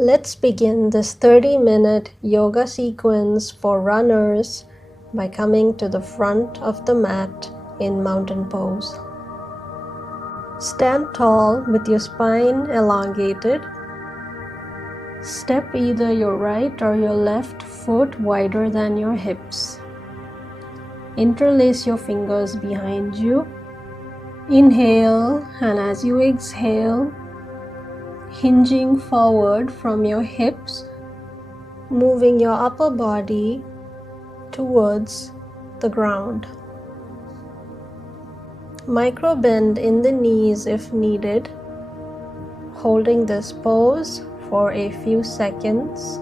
Let's begin this 30-minute yoga sequence for runners by coming to the front of the mat in mountain pose. Stand tall with your spine elongated. Step either your right or your left foot wider than your hips. Interlace your fingers behind you. Inhale, and as you exhale, hinging forward from your hips, moving your upper body towards the ground. Micro bend in the knees if needed, holding this pose for a few seconds,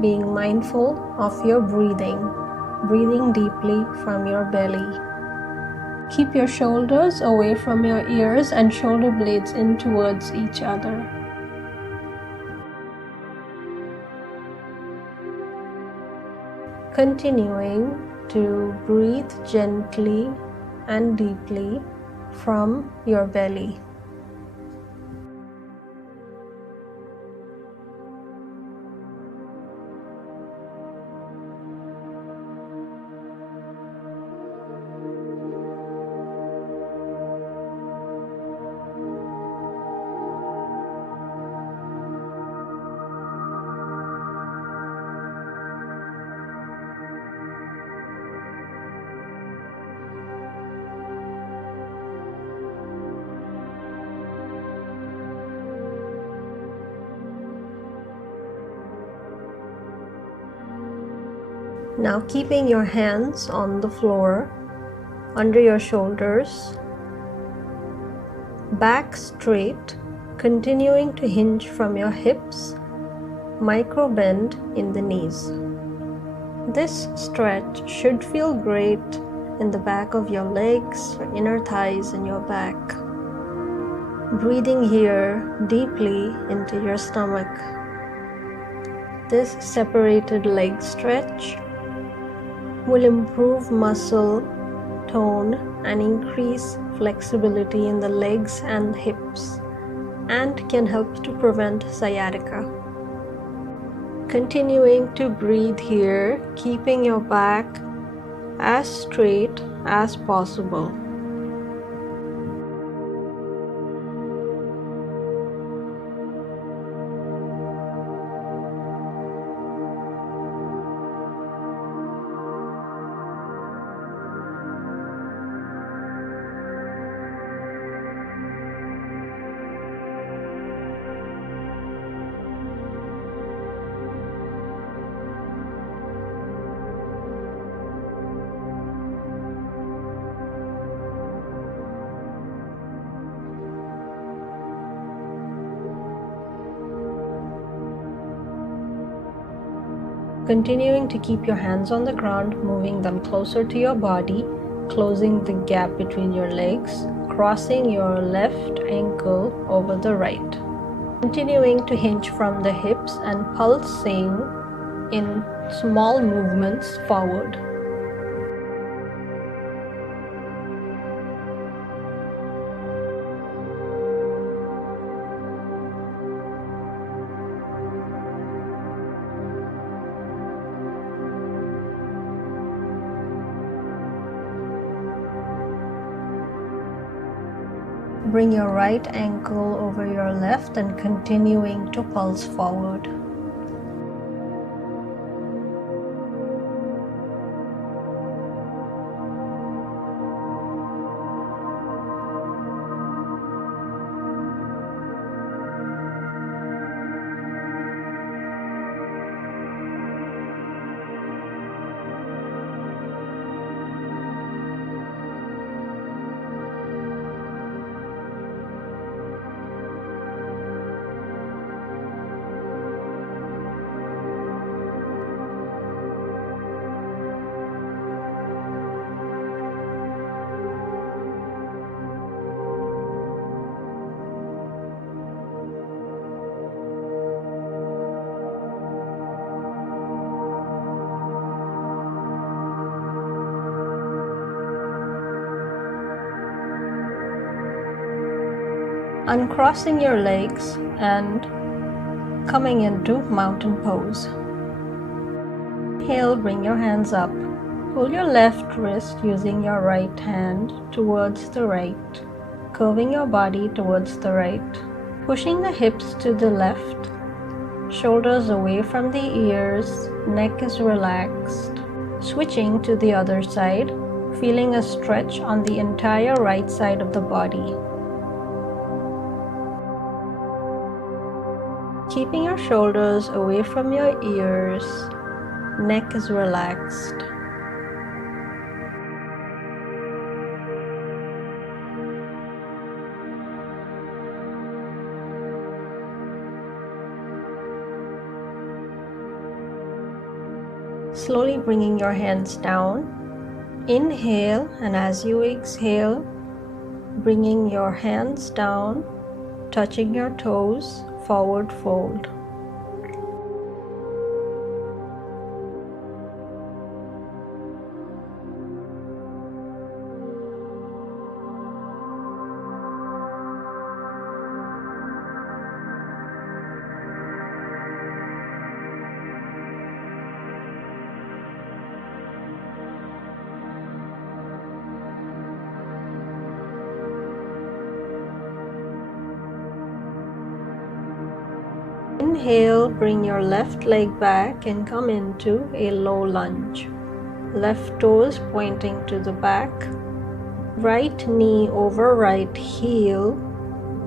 being mindful of your breathing deeply from your belly. Keep your shoulders away from your ears and shoulder blades in towards each other. Continuing to breathe gently and deeply from your belly. Now keeping your hands on the floor, under your shoulders, back straight, continuing to hinge from your hips, micro bend in the knees. This stretch should feel great in the back of your legs, your inner thighs, and your back. Breathing here deeply into your stomach. This separated leg stretch will improve muscle tone and increase flexibility in the legs and hips, and can help to prevent sciatica. Continuing to breathe here, keeping your back as straight as possible. Continuing to keep your hands on the ground, moving them closer to your body, closing the gap between your legs, crossing your left ankle over the right. Continuing to hinge from the hips and pulsing in small movements forward. Bring your right ankle over your left and continuing to pulse forward. Uncrossing your legs and Coming into mountain pose. Inhale, bring your hands up. Pull your left wrist using your right hand towards the right, curving your body towards the right, pushing the hips to the left, shoulders away from the ears, neck is relaxed. Switching to the other side, feeling a stretch on the entire right side of the body. Keeping your shoulders away from your ears, neck is relaxed. Slowly bringing your hands down. Inhale, and as you exhale, bringing your hands down, touching your toes, forward fold. Inhale, bring your left leg back and come into a low lunge. Left toes pointing to the back. Right knee over right heel.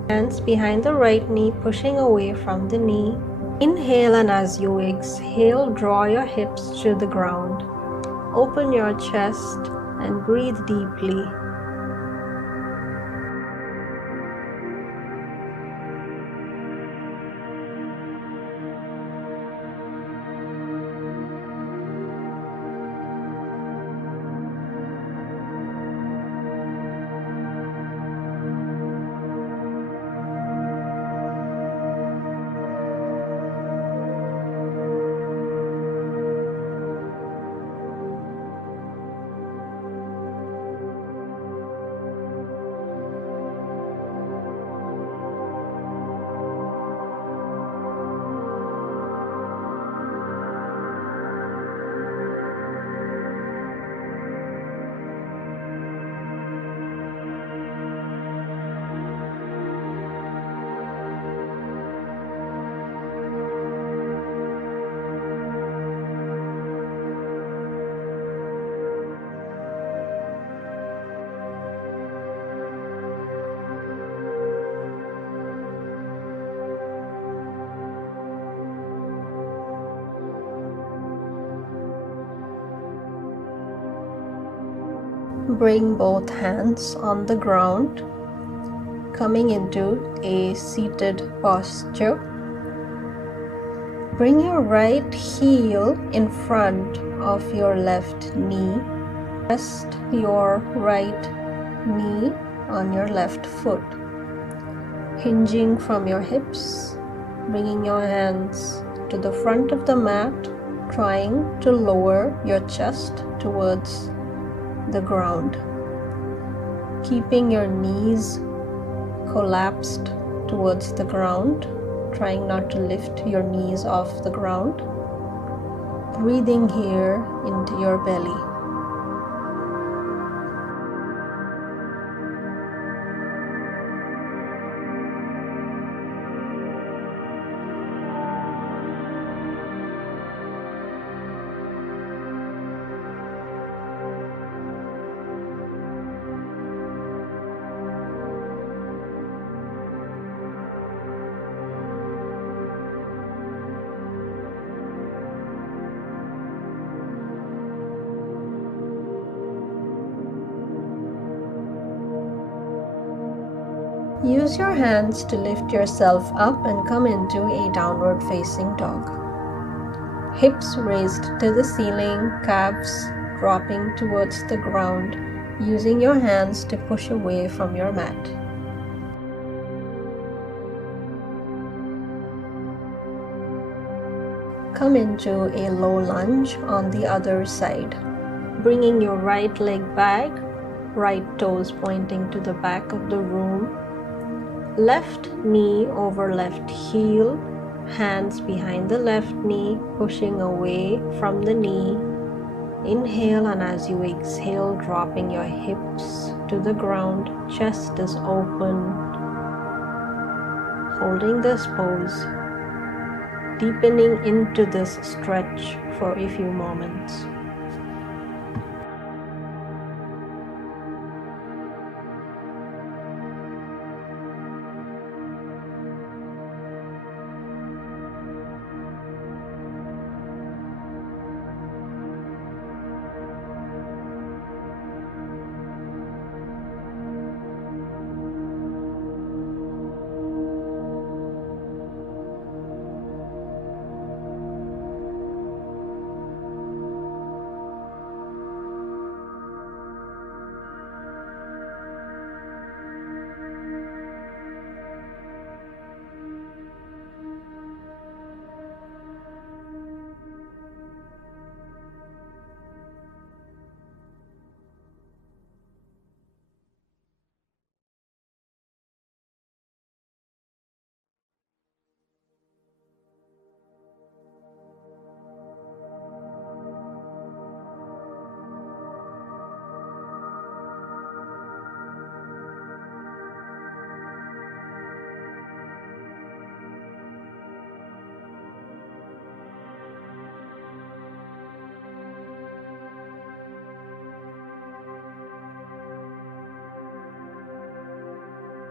Hands behind the right knee pushing away from the knee. Inhale, and as you exhale, draw your hips to the ground. Open your chest and breathe deeply. Bring both hands on the ground, coming into a seated posture. Bring your right heel in front of your left knee. Rest your right knee on your left foot. Hinging from your hips, bringing your hands to the front of the mat, trying to lower your chest towards the ground. Keeping your knees collapsed towards the ground, trying not to lift your knees off the ground. Breathing here into your belly. Use your hands to lift yourself up and come into a downward facing dog. Hips raised to the ceiling, calves dropping towards the ground, using your hands to push away from your mat. Come into a low lunge on the other side, bringing your right leg back, right toes pointing to the back of the room. Left knee over left heel, Hands behind the left knee, pushing away from the knee. Inhale, and as you exhale, dropping your hips to the ground, chest is open. Holding this pose, deepening into this stretch for a few moments.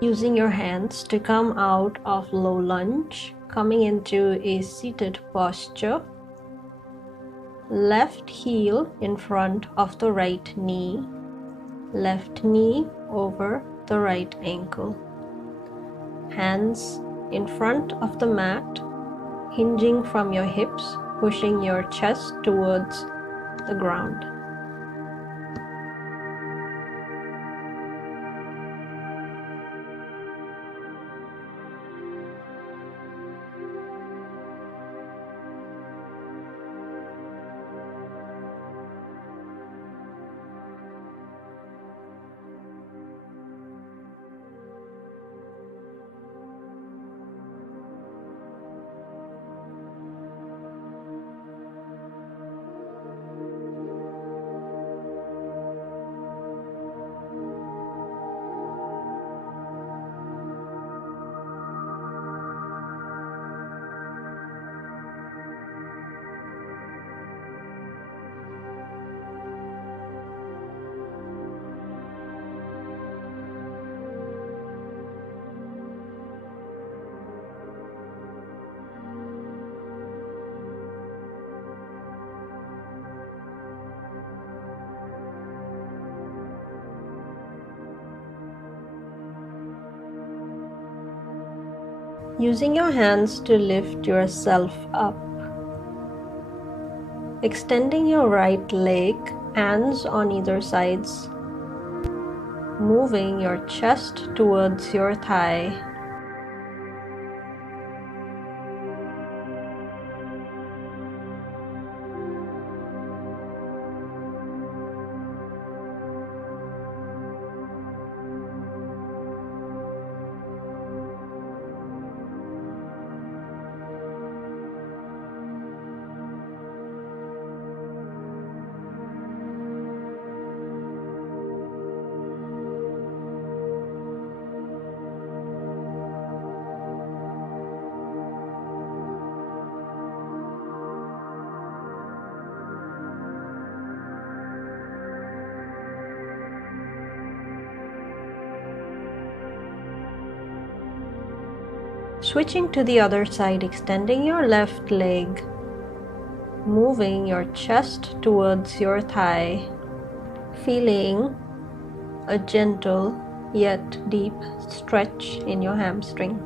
Using your hands to come out of low lunge, coming into a seated posture. Left heel in front of the right knee. Left knee over the right ankle. Hands in front of the mat, hinging from your hips, pushing your chest towards the ground. Using your hands to lift yourself up. Extending your right leg, hands on either sides. Moving your chest towards your thigh. Switching to the other side, extending your left leg, moving your chest towards your thigh, feeling a gentle yet deep stretch in your hamstring.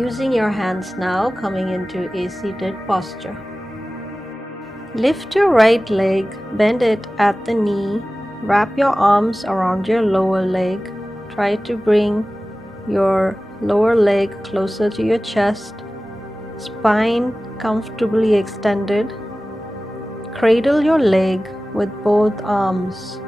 Using your hands now, coming into a seated posture. Lift your right leg, bend it at the knee, wrap your arms around your lower leg. Try to bring your lower leg closer to your chest, spine comfortably extended. Cradle your leg with both arms.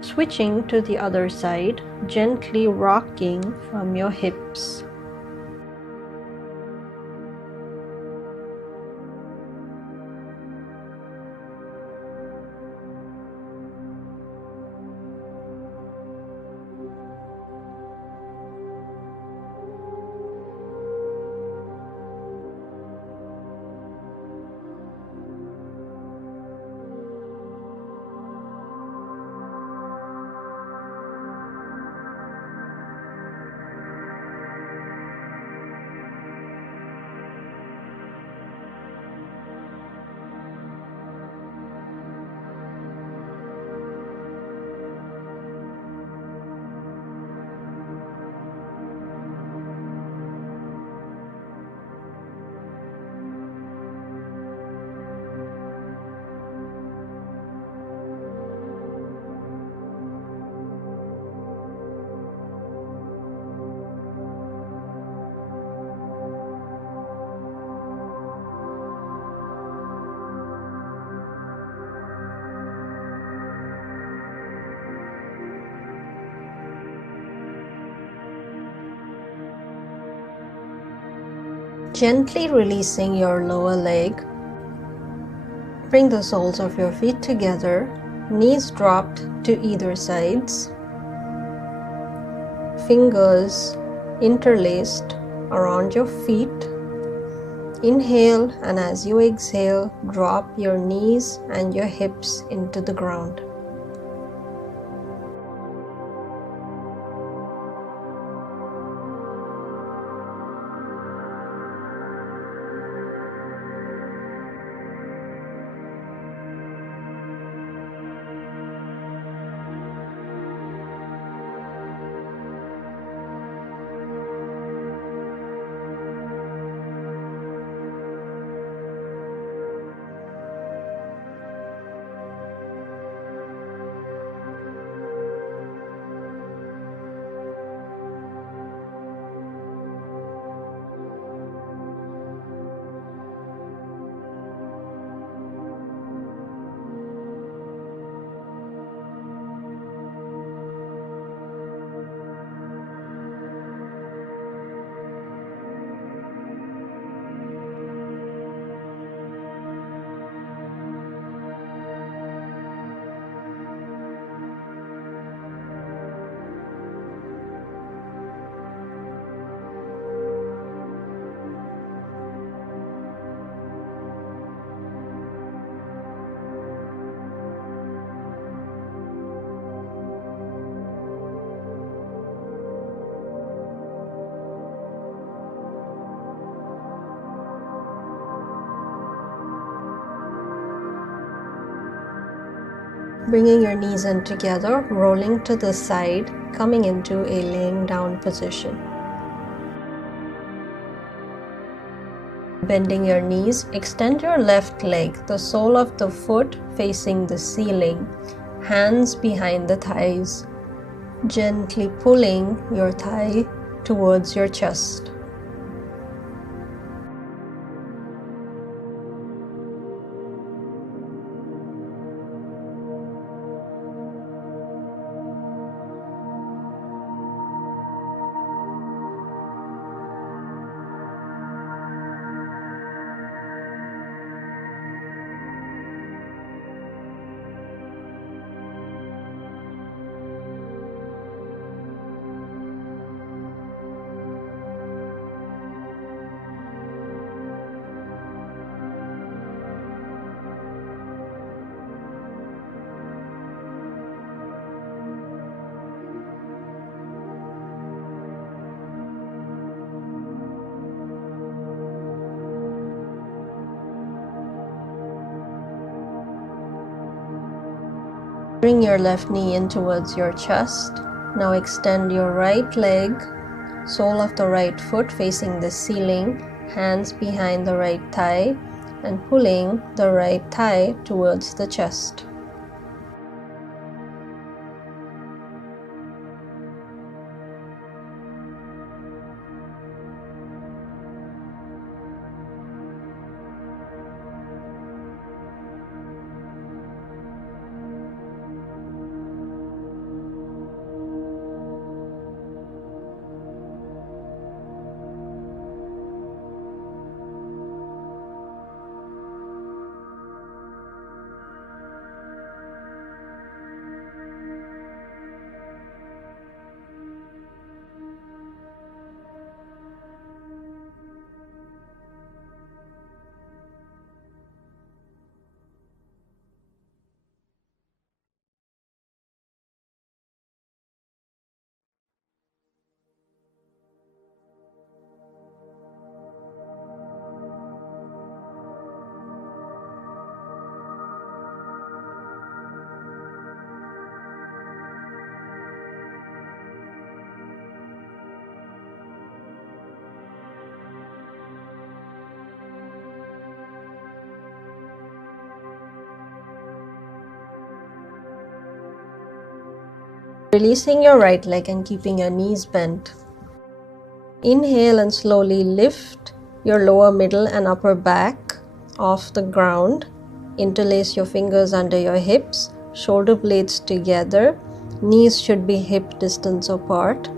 Switching to the other side, gently rocking from your hips. Gently releasing your lower leg. Bring the soles of your feet together, knees dropped to either sides, fingers interlaced around your feet. Inhale, and as you exhale, drop your knees and your hips into the ground. Bringing your knees in together, rolling to the side, coming into a laying down position. Bending your knees, extend your left leg, the sole of the foot facing the ceiling, hands behind the thighs. gently pulling your thigh towards your chest. Bring your left knee in towards your chest. Now extend your right leg, sole of the right foot facing the ceiling, hands behind the right thigh, and pulling the right thigh towards the chest. Releasing your right leg and keeping your knees bent. Inhale and slowly lift your lower, middle and upper back off the ground. Interlace your fingers under your hips, shoulder blades together. Knees should be hip distance apart.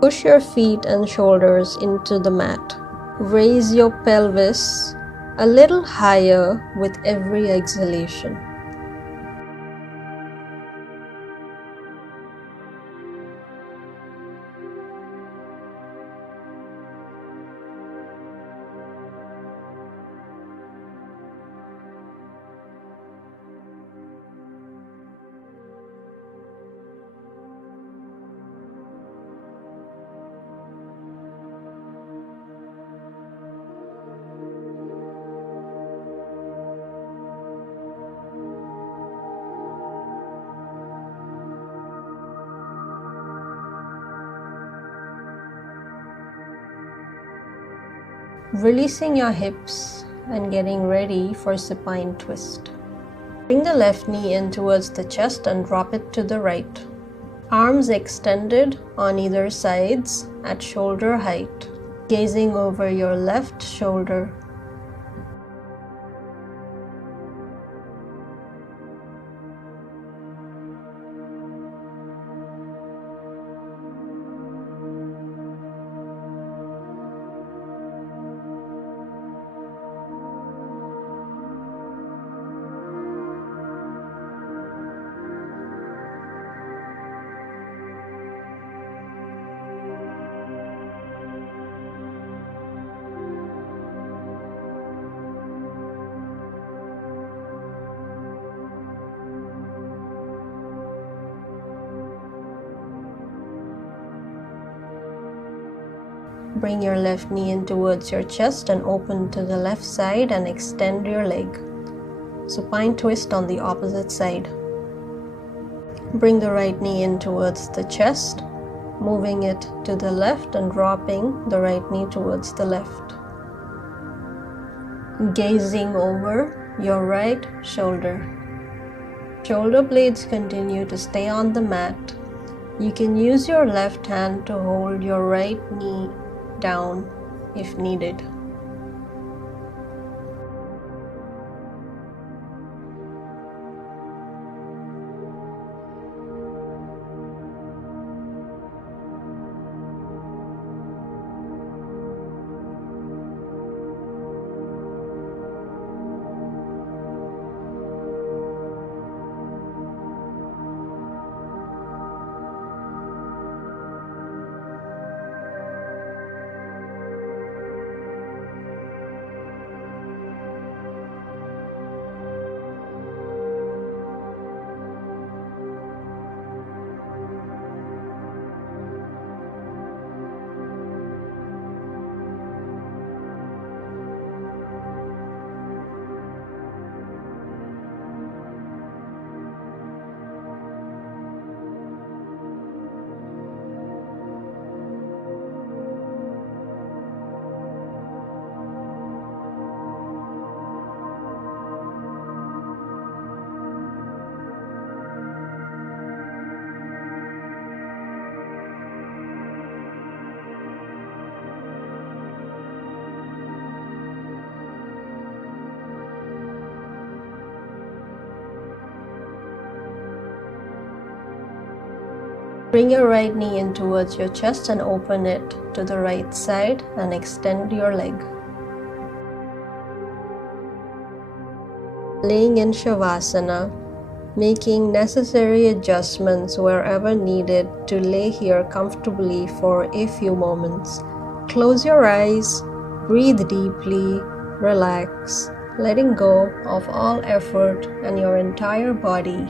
Push your feet and shoulders into the mat. Raise your pelvis a little higher with every exhalation. Releasing your hips and getting ready for supine twist. Bring the left knee in towards the chest and drop it to the right. Arms extended on either sides at shoulder height, gazing over your left shoulder. Bring your left knee in towards your chest and open to the left side and extend your leg. Supine twist on the opposite side. Bring the right knee in towards the chest, moving it to the left and dropping the right knee towards the left. Gazing over your right shoulder. Shoulder blades continue to stay on the mat. You can use your left hand to hold your right knee down if needed. Bring your right knee in towards your chest and open it to the right side and extend your leg. Laying in Shavasana, making necessary adjustments wherever needed to lay here comfortably for a few moments. Close your eyes, breathe deeply, relax, letting go of all effort and your entire body